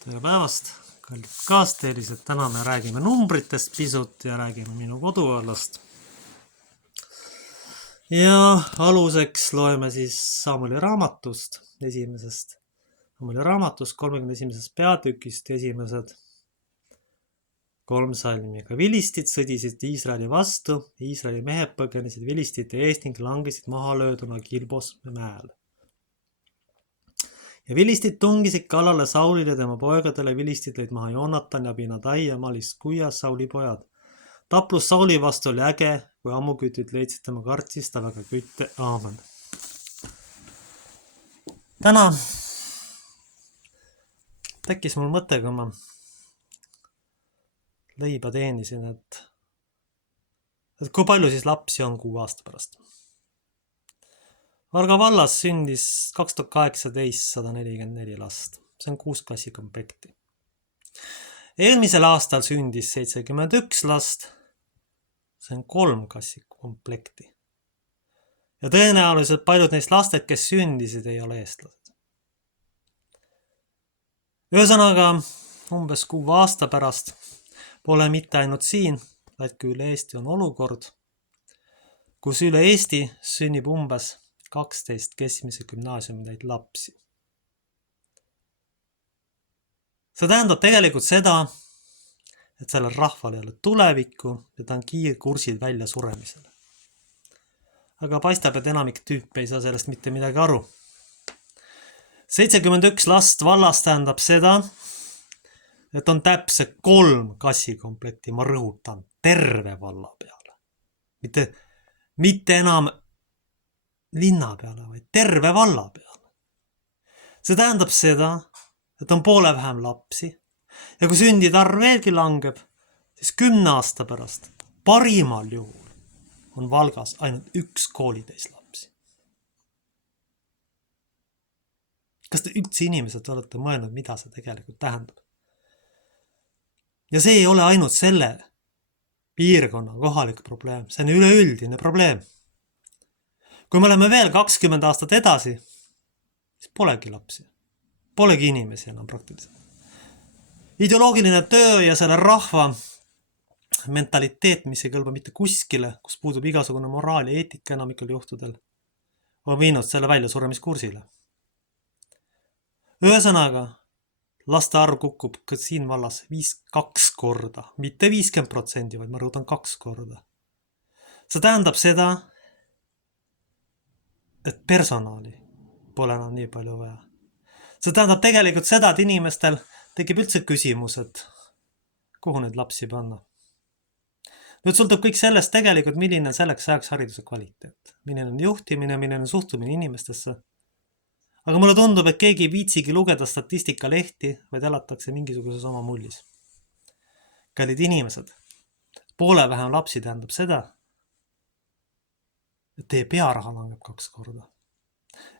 Tere päevast, kallid kaasteelised, täna me räägime numbritest pisut ja räägime minu koduvallast. Ja aluseks loeme siis Samueli raamatust, Samueli raamatust 31. peatükist esimesed 3 salmi. Ka vilistid sõdisid Iisraeli vastu, Iisraeli mehed põgenesid vilistite eest ning langesid maha lööduna Gilbos mäel. Ja vilistid tungisid kallale Saulile tema poegadele, vilistid lõid maha Joonatan ja Abinadai ja Malis-Kuia, Sauli pojad. Taplus Sauli vastu oli äge, kui ammukütid leidsid tema kartsis, ta väga kütte, aamen. Täna tekkis mul mõte, kui ma leiba teenisin, et kui palju siis lapsi on 6 aasta pärast. Varga vallas sündis 2018 144 last. See on 6 klassikomplekti. Eelmisel aastal sündis 71 last. See on 3 klassikomplekti. Ja tõenäoliselt paljud neist lasted, kes sündisid, ei ole eestlased. Ühesõnaga, umbes 6 aasta pärast pole mitte ainult siin, vaid kui üle Eesti on olukord, kus üle Eesti sünnib umbes 12 keskmise gümnaasiumitäid lapsi. See tähendab tegelikult seda, et sellel rahval ei ole tulevikku ja ta on kiirkursil välja suremisele. Aga paistab, et enamik tüüpe ei saa sellest mitte midagi aru. 71 last vallas tähendab seda, et on täpselt 3 klassikomplekti, ma rõhutan, terve valla peale. Mitte enam linna peale, vaid terve valla peale. See tähendab seda, et on poole vähem lapsi ja kui sündide arv veelgi langeb, siis 10 aasta pärast parimal juhul on Valgas ainult 1 koolitäis lapsi. Kas te üldse inimesed olete mõelnud, mida see tegelikult tähendab? Ja see ei ole ainult selle piirkonna kohalik probleem, see on üleüldine probleem. Kui me oleme veel 20 aastat edasi, siis polegi lapsi. Polegi inimesi enam praktiliselt. Ideoloogiline töö ja selle rahva mentaliteet, mis ei kõlba mitte kuskile, kus puudub igasugune moraal ja eetika enamikel juhtudel, on viinud selle välja suremiskursile. Ühesõnaga, laste arv kukub ka siin vallas 2 korda, mitte 50%, vaid ma rõhutan 2 korda. See tähendab seda, et personali pole enam nii palju vaja. See tähendab tegelikult seda, et inimestel tekib üldse küsimus, et kuhu neid lapsi panna. Nüüd sõltub kõik sellest tegelikult, milline selleks ajaks hariduse kvaliteet. Milline on juhtimine, milline on suhtumine inimestesse. Aga mulle tundub, et keegi ei viitsigi lugeda statistikalehti, vaid elatakse mingisuguses oma mullis. Kallid inimesed, poole vähem lapsi tähendab seda, et teie pearaha langeb 2 korda.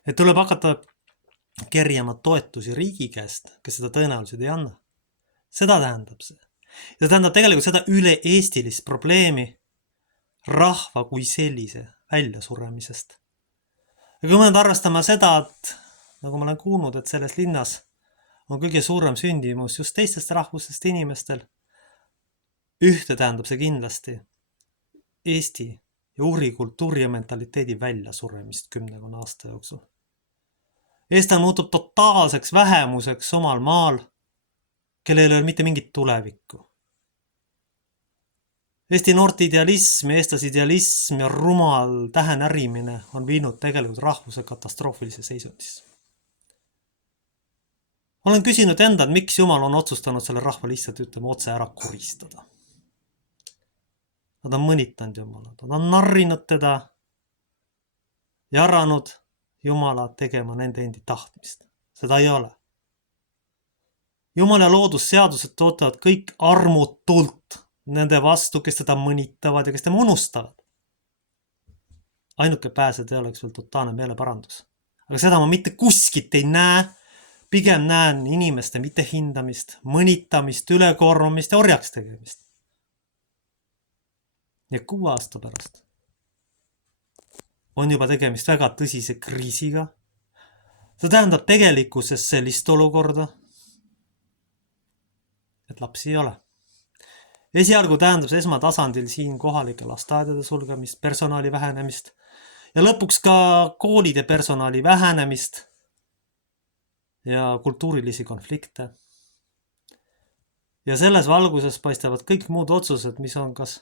Et tuleb hakata kerjama toetusi riigi käest, kes seda tõenäoliselt ei anna. Seda tähendab see. Ja tähendab tegelikult seda üle-eestilist probleemi rahva kui sellise väljasuremisest. Ja kui me arvestame seda, et nagu ma olen kuulnud, et selles linnas on kõige suurem sündimus just teistest rahvustest inimestel, ühte tähendab see kindlasti Eesti ja uri kultuuri ja mentaliteedi väljasuremist 10 aasta jooksul. Eesti muutub totaalseks vähemuseks omal maal, kellel ei ole mitte mingit tulevikku. Eesti noorte idealism, eestlase idealism ja rumal tähenärimine on viinud tegelikult rahvuse katastroofilise seisundisse. Olen küsinud endalt, miks Jumal on otsustanud selle rahva lihtsalt otse ära kuristada. Nad on mõnitanud Jumalat, nad on narrinud teda ja aranud Jumala tegema nende endi tahtmist. Seda ei ole. Jumal ja loodusseadused tootavad kõik armutult nende vastu, kes teda mõnitavad ja kes tema unustavad. Ainuke pääsetee oleks veel totaalne meeleparandus. Aga seda ma mitte kuskilt ei näe, pigem näen inimeste mitte hindamist, mõnitamist, ülekorrumist ja orjaks tegemist. Ja 6 aasta pärast on juba tegemist väga tõsise kriisiga. See tähendab tegelikkuses sellist olukorda, et lapsi ei ole. Esialgu tähendab see esmatasandil siin kohalike lasteaedade sulgemist, personali vähenemist ja lõpuks ka koolide personali vähenemist ja kultuurilisi konflikte. Ja selles valguses paistavad kõik muud otsused, mis on kas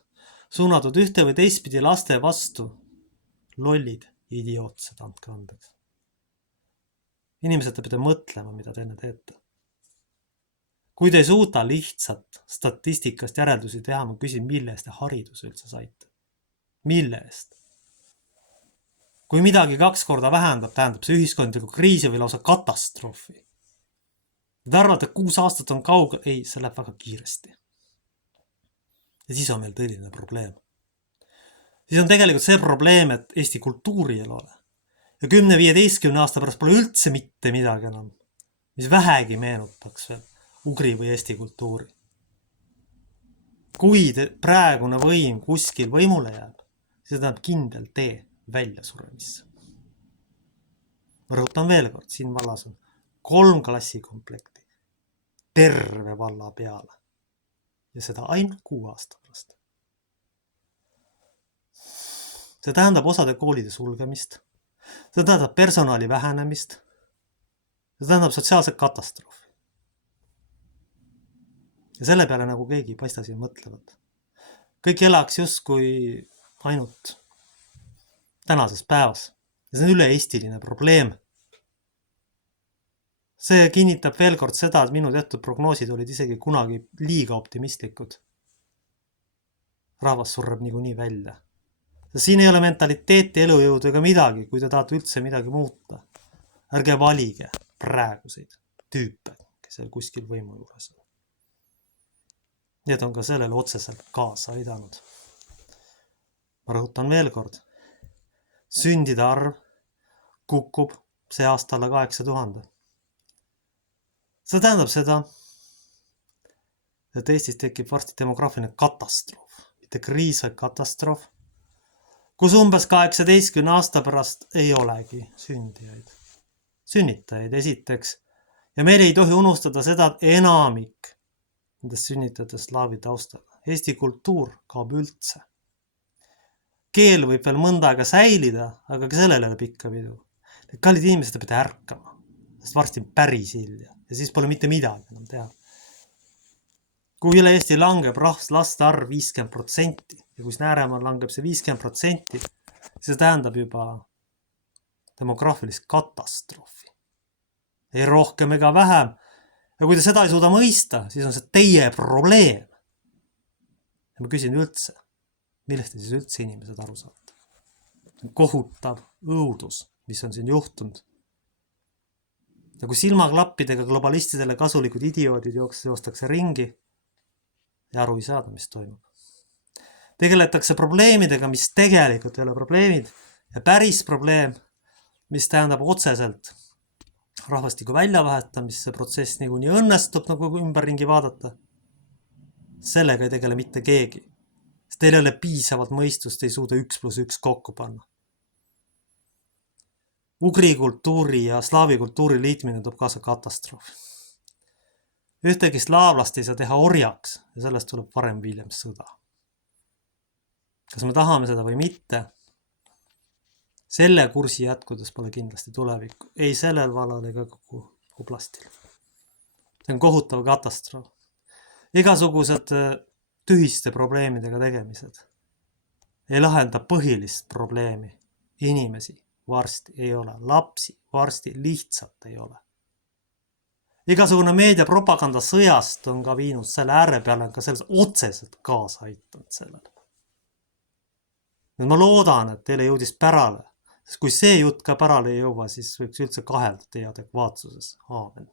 suunatud ühte või teistpidi laste vastu, lollid, idiootsed, andke andeks. Inimesed te peate mõtlema, mida te enne teete. Kui te ei suuda lihtsalt statistikast järeldusi teha, ma küsin, mille eest te hariduse üldse saite? Mille eest? Kui midagi 2 korda vähendab, tähendab see ühiskondliku kriisi või lausa katastroofi. Te arvate, et 6 aastat on kaugel? Ei, see läheb väga kiiresti. Ja siis on meil tõeline probleem. Siis on tegelikult see probleem, et Eesti kultuuri ei ole. Ja 10-15 aasta pärast pole üldse mitte midagi enam, mis vähegi meenutaks veel ugri või Eesti kultuuri. Kui praegune võim kuskil võimule jääb, siis tähendab kindel tee välja suremisse. Ma rõhutan veel kord, siin vallas on 3 klassikomplekti terve valla peale ja seda ainult 6 aasta pärast. See tähendab osade koolide sulgemist, see tähendab personali vähenemist, see tähendab sotsiaalset katastroofi. Ja selle peale nagu keegi ei paista siin mõtlevad. Kõik elaks justkui ainult tänases päevas. Ja see on üle-eestiline probleem. See kinnitab veel kord seda, et minu tehtud prognoosid olid isegi kunagi liiga optimistlikud. Rahvas surrab niikuinii välja. Siin ei ole mentaliteeti, elujõudu ega midagi, kui te tahate üldse midagi muuta. Ärge valige praeguseid tüüpe, kes seal kuskil võimu juures on. Need on ka sellele otseselt kaasa aidanud. Ma rõhutan veel kord. Sündide arv kukub see aasta alla 8000. See tähendab seda, et Eestis tekib varsti demograafiline katastroof, mitte kriis, vaid katastroof, kus umbes 18 aasta pärast ei olegi sündijaid. Sünnitajaid esiteks. Ja meil ei tohi unustada seda, et enamik nendest sünnitajatest slaavi taustaga. Eesti kultuur kaob üldse. Keel võib veel mõnda aega säilida, aga ka sellele ei ole pikka pidu. Need kallid inimesed peate ärkama, sest varsti on päris hilja ja siis pole mitte midagi enam teha. Kui üle Eesti langeb laste arv 50% ja kui Ääremaal langeb see 50%, siis see tähendab juba demograafilist katastroofi. Ei rohkem ega vähem. Ja kui te seda ei suuda mõista, siis on see teie probleem. Ja ma küsin üldse, millest te siis üldse inimesed aru saate? Kohutav õudus, mis on siin juhtunud. Ja kui silmaklappidega globalistidele kasulikud idioodid joostakse ringi ja aru ei saada, mis toimub. Tegeletakse probleemidega, mis tegelikult ei ole probleemid ja päris probleem, mis tähendab otseselt rahvastiku väljavahetamist, see protsess niikuinii õnnestub, nagu ümberringi vaadata. Sellega ei tegele mitte keegi. Sest teil ei ole piisavalt mõistust, ei suuda 1+1 kokku panna. Ugri kultuuri ja slaavi kultuuri liitmine toob kaasa katastroofi. Ühtegi slaavlast ei saa teha orjaks ja sellest tuleb varem hiljem sõda. Kas me tahame seda või mitte? Selle kursi jätkudes pole kindlasti tulevikku. Ei sellel vallal ega kogu oblastil. See on kohutav katastroof. Igasugused tühiste probleemidega tegemised ei lahenda põhilist probleemi. Inimesi varsti ei ole. Lapsi varsti lihtsalt ei ole. Igasugune meediapropaganda sõjast on ka viinud selle ääre peale, ka selles otseselt kaasa aitanud sellele. Ma loodan, et teile jõudis pärale. Sest kui see jutt ka pärale ei jõua, siis võiks üldse kahelda teie adekvaatsuses. Aamen.